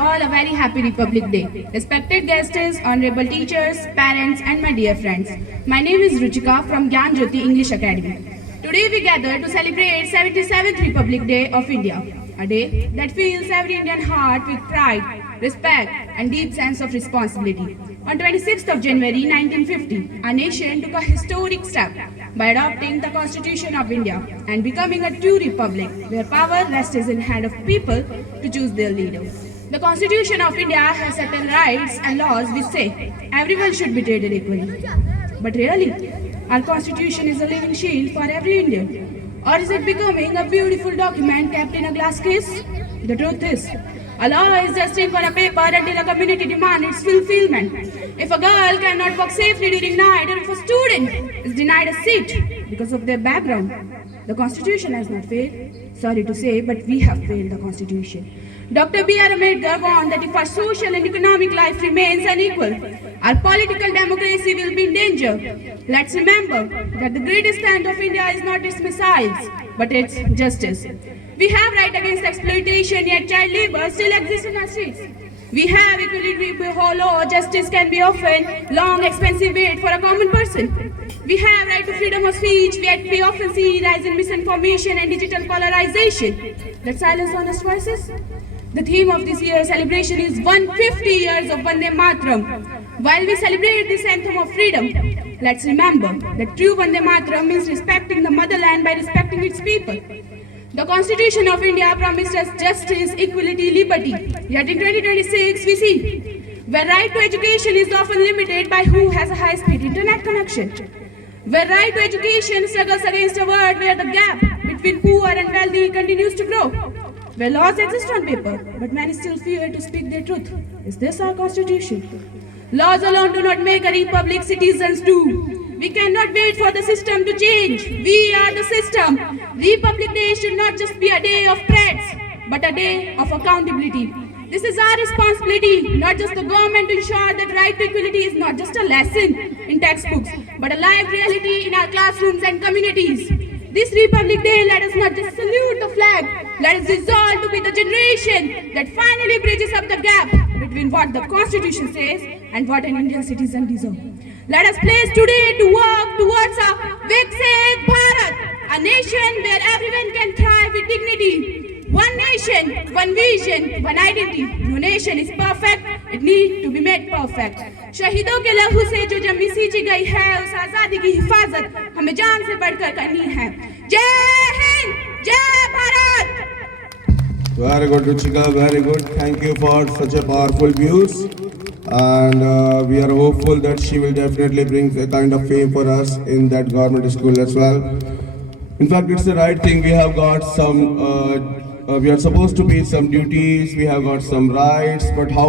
all a very happy Republic Day. Respected guests, honorable teachers, parents and my dear friends. My name is Ruchika from Gyan Jyoti English Academy. Today we gather to celebrate 77th Republic Day of India, a day that fills every Indian heart with pride, respect and deep sense of responsibility. On 26th of January 1950, our nation took a historic step by adopting the Constitution of India and becoming a true republic where power rests in the hand of people to choose their leader. The Constitution of India has certain rights and laws which say everyone should be treated equally. But really, our Constitution is a living shield for every Indian. Or is it becoming a beautiful document kept in a glass case? The truth is, a law is just ink on a paper until a community demands its fulfillment. If a girl cannot walk safely during night, or if a student is denied a seat because of their background, the Constitution has not failed. Sorry to say, but we have failed the Constitution. Dr. B.R. Ambedkar warned that if our social and economic life remains unequal, our political democracy will be in danger. Let's remember that the greatest strength of India is not its missiles, but its justice. We have right against exploitation, yet child labor still exists in our streets. We have equality before law, justice can be often long, expensive wait for a common person. We have right to freedom of speech, yet we often see rise in misinformation and digital polarization that silence honest voices. The theme of this year's celebration is 150 years of Vande Mataram. While we celebrate this anthem of freedom, let's remember that true Vande Mataram means respecting the motherland by respecting its people. The Constitution of India promised us justice, equality, liberty. Yet in 2026 we see where right to education is often limited by who has a high-speed internet connection. Where right to education struggles against a world where the gap between poor and wealthy continues to grow. Where laws exist on paper, but many still fear to speak their truth. Is this our Constitution? Laws alone do not make a republic, citizens do. We cannot wait for the system to change. We are the system. Republic Day should not just be a day of threats, but a day of accountability. This is our responsibility, not just the government, to ensure that right to equality is not just a lesson in textbooks, but a live reality in our classrooms and communities. This Republic Day, let us not just salute the flag, let us resolve to be the generation that finally bridges up the gap between what the Constitution says and what an Indian citizen deserves. Let us place today to work towards a Viksit Bharat, a nation where everyone can thrive with dignity. One nation, one vision, one identity. No nation is perfect, it needs to be made perfect. शहीदों के लहू से जो जमी सींची गई है, उस आजादी की हिफाजत हमें जान से बढ़कर करनी है. जय हिंद, जय Bharat. Very good, Ruchika, very good. Thank you for such a powerful views. And we are hopeful that she will definitely bring a kind of fame for us in that government school as well. In fact, it's the right thing. We have got some, we are supposed to be some duties, we have got some rights, but how